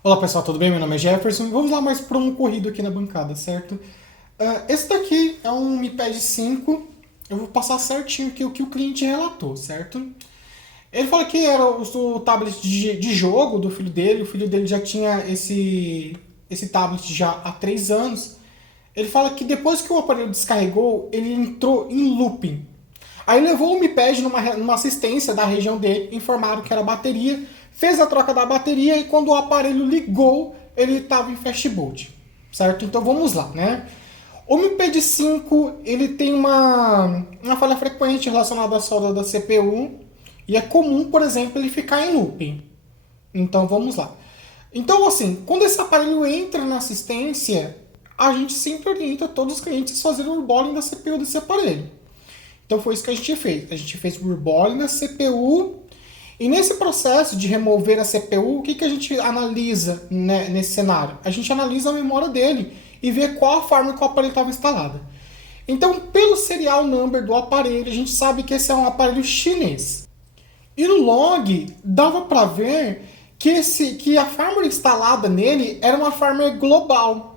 Olá pessoal, tudo bem? Meu nome é Jefferson. Vamos lá mais para um corrido aqui na bancada, certo? Esse daqui é um Mi Pad 5. Eu vou passar certinho aqui o que o cliente relatou, certo? Ele fala que era o tablet de jogo do filho dele. O filho dele já tinha esse tablet já há 3 anos. Ele fala que depois que o aparelho descarregou, ele entrou em looping. Aí levou o Mi Pad numa assistência da região dele, informaram que era bateria, fez a troca da bateria e quando o aparelho ligou, ele estava em fast boot, certo? Então vamos lá, né? O Mi Pad 5 ele tem uma falha frequente relacionada à solda da CPU e é comum, por exemplo, ele ficar em looping. Então vamos lá. Então, assim, quando esse aparelho entra na assistência, a gente sempre orienta todos os clientes a fazerem o onboarding da CPU desse aparelho. Então foi isso que a gente fez. A gente fez o reborn na CPU. E nesse processo de remover a CPU, o que a gente analisa, né, nesse cenário? A gente analisa a memória dele e vê qual a forma que o aparelho estava instalado. Então, pelo serial number do aparelho, a gente sabe que esse é um aparelho chinês. E no log, dava para ver que a firmware instalada nele era uma firmware global.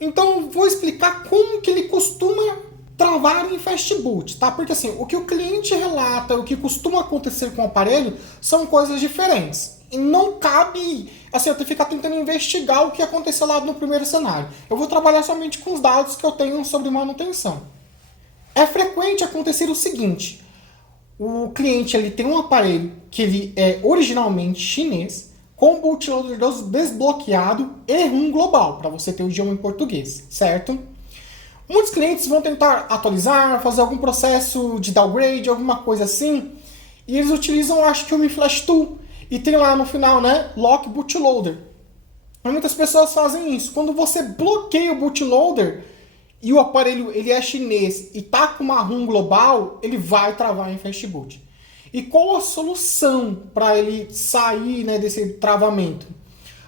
Então, vou explicar como que ele costuma travar em fast boot, tá? Porque assim, o que o cliente relata, o que costuma acontecer com o aparelho, são coisas diferentes. E não cabe, assim, eu tenho que ficar tentando investigar o que aconteceu lá no primeiro cenário. Eu vou trabalhar somente com os dados que eu tenho sobre manutenção. É frequente acontecer o seguinte: o cliente ele tem um aparelho que ele é originalmente chinês, com bootloader desbloqueado e ROM global, para você ter o idioma em português, certo? Muitos clientes vão tentar atualizar, fazer algum processo de downgrade, alguma coisa assim, e eles utilizam, acho que o Mi Flash Tool, e tem lá no final, né, Lock Bootloader. Mas muitas pessoas fazem isso. Quando você bloqueia o bootloader e o aparelho ele é chinês e tá com uma ROM global, ele vai travar em fast boot. E qual a solução para ele sair, né, desse travamento?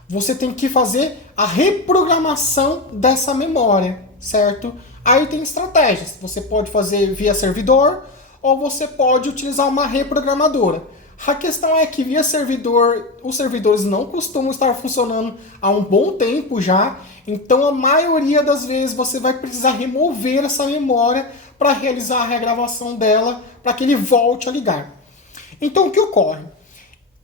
Você tem que fazer a reprogramação dessa memória, certo? Aí tem estratégias. Você pode fazer via servidor ou você pode utilizar uma reprogramadora. A questão é que via servidor, os servidores não costumam estar funcionando há um bom tempo já, então a maioria das vezes você vai precisar remover essa memória para realizar a regravação dela, para que ele volte a ligar. Então o que ocorre?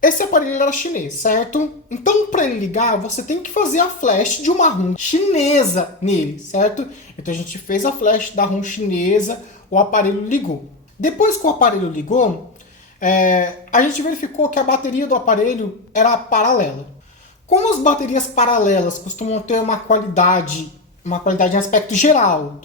Esse aparelho era chinês, certo? Então, para ele ligar, você tem que fazer a flash de uma ROM chinesa nele, certo? Então, a gente fez a flash da ROM chinesa, o aparelho ligou. Depois que o aparelho ligou, a gente verificou que a bateria do aparelho era paralela. Como as baterias paralelas costumam ter uma qualidade em aspecto geral,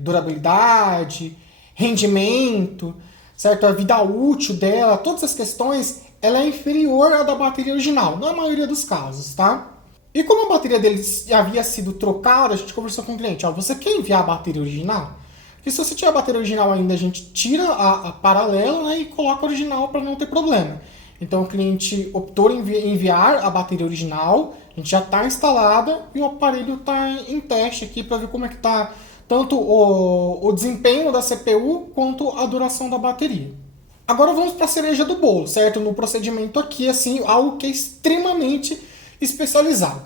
durabilidade, rendimento, certo? A vida útil dela, todas as questões, ela é inferior à da bateria original, na maioria dos casos, tá? E como a bateria dele havia sido trocada, a gente conversou com o cliente, ó, você quer enviar a bateria original? Porque se você tiver a bateria original ainda, a gente tira a paralela, né, e coloca a original para não ter problema. Então o cliente optou em enviar a bateria original, a gente já está instalada e o aparelho está em teste aqui para ver como é que está tanto o desempenho da CPU quanto a duração da bateria. Agora vamos para a cereja do bolo, certo? No procedimento aqui, assim, algo que é extremamente especializado.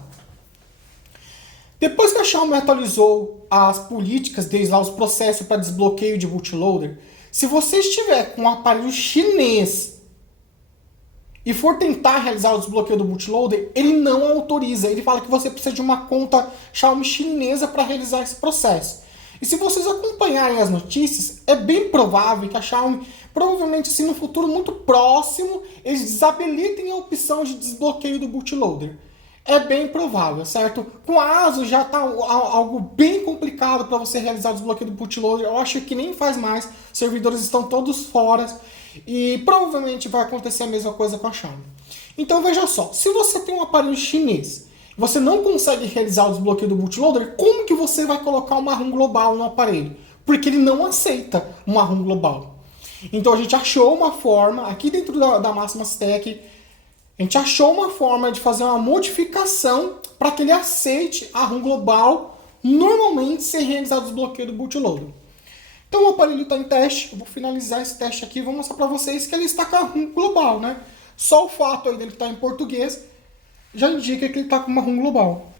Depois que a Xiaomi atualizou as políticas deles lá, os processos para desbloqueio de bootloader, se você estiver com um aparelho chinês e for tentar realizar o desbloqueio do bootloader, ele não autoriza. Ele fala que você precisa de uma conta Xiaomi chinesa para realizar esse processo. E se vocês acompanharem as notícias, é bem provável que a Xiaomi, provavelmente assim, no futuro muito próximo, eles desabilitem a opção de desbloqueio do bootloader. É bem provável, certo? Com a ASUS já está algo bem complicado para você realizar o desbloqueio do bootloader. Eu acho que nem faz mais, os servidores estão todos fora e provavelmente vai acontecer a mesma coisa com a Xiaomi. Então veja só, se você tem um aparelho chinês, você não consegue realizar o desbloqueio do bootloader, como que você vai colocar uma ROM global no aparelho? Porque ele não aceita uma ROM global. Então a gente achou uma forma, aqui dentro da Máximas Tech, a gente achou uma forma de fazer uma modificação para que ele aceite a ROM global, normalmente sem realizar o desbloqueio do bootloader. Então o aparelho está em teste, eu vou finalizar esse teste aqui e vou mostrar para vocês que ele está com a ROM global, né? Só o fato aí dele estar em português já indica que ele está com uma ROM global.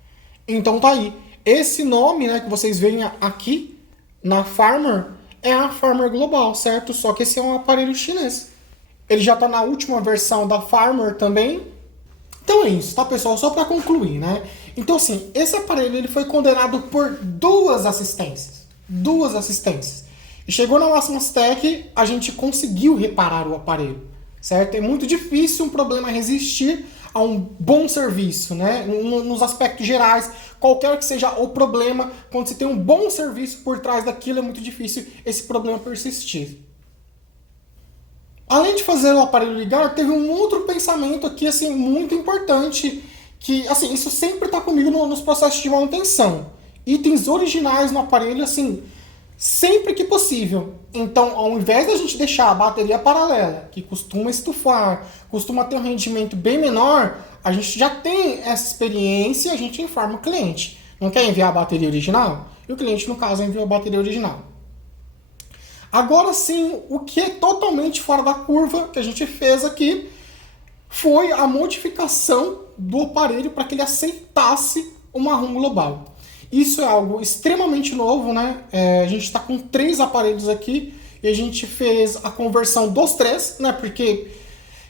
Então tá aí. Esse nome, né, que vocês veem aqui na Farmer é a Farmer Global, certo? Só que esse é um aparelho chinês. Ele já está na última versão da Farmer também. Então é isso, tá, pessoal? Só para concluir, né? Então, assim, esse aparelho ele foi condenado por duas assistências. Duas assistências. E chegou na Máximas Tech, a gente conseguiu reparar o aparelho, certo? É muito difícil um problema resistir a um bom serviço, né? Nos aspectos gerais, qualquer que seja o problema, quando você tem um bom serviço por trás daquilo, é muito difícil esse problema persistir. Além de fazer o aparelho ligar, teve um outro pensamento aqui, assim, muito importante, que, assim, isso sempre está comigo nos processos de manutenção. Itens originais no aparelho, assim, sempre que possível. Então, ao invés da gente deixar a bateria paralela, que costuma estufar, costuma ter um rendimento bem menor, a gente já tem essa experiência e a gente informa o cliente. Não quer enviar a bateria original? E o cliente, no caso, enviou a bateria original. Agora sim, o que é totalmente fora da curva que a gente fez aqui foi a modificação do aparelho para que ele aceitasse uma ROM global. Isso é algo extremamente novo, né? A gente está com 3 aparelhos aqui e a gente fez a conversão dos 3, né? Porque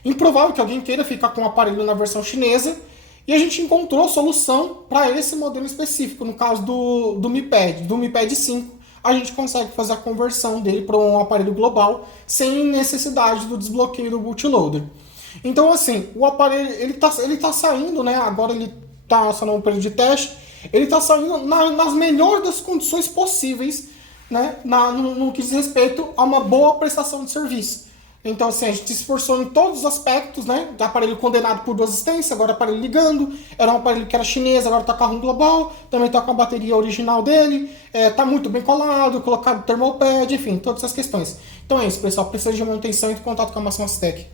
é improvável que alguém queira ficar com o aparelho na versão chinesa. E a gente encontrou solução para esse modelo específico, no caso do Mi Pad 5. A gente consegue fazer a conversão dele para um aparelho global sem necessidade do desbloqueio do bootloader. Então, assim, o aparelho ele tá saindo, né? Agora ele está só no período de teste. Ele está saindo nas melhores das condições possíveis, né? No que diz respeito a uma boa prestação de serviço. Então, assim, a gente se esforçou em todos os aspectos, né? Do aparelho condenado por 2 assistências, agora aparelho ligando. Era um aparelho que era chinês, agora tá com a ROM global. Também tá com a bateria original dele. Tá muito bem colado, colocado thermal pad, enfim, todas essas questões. Então é isso, pessoal. Precisa de manutenção e de contato com a Máximas Tech.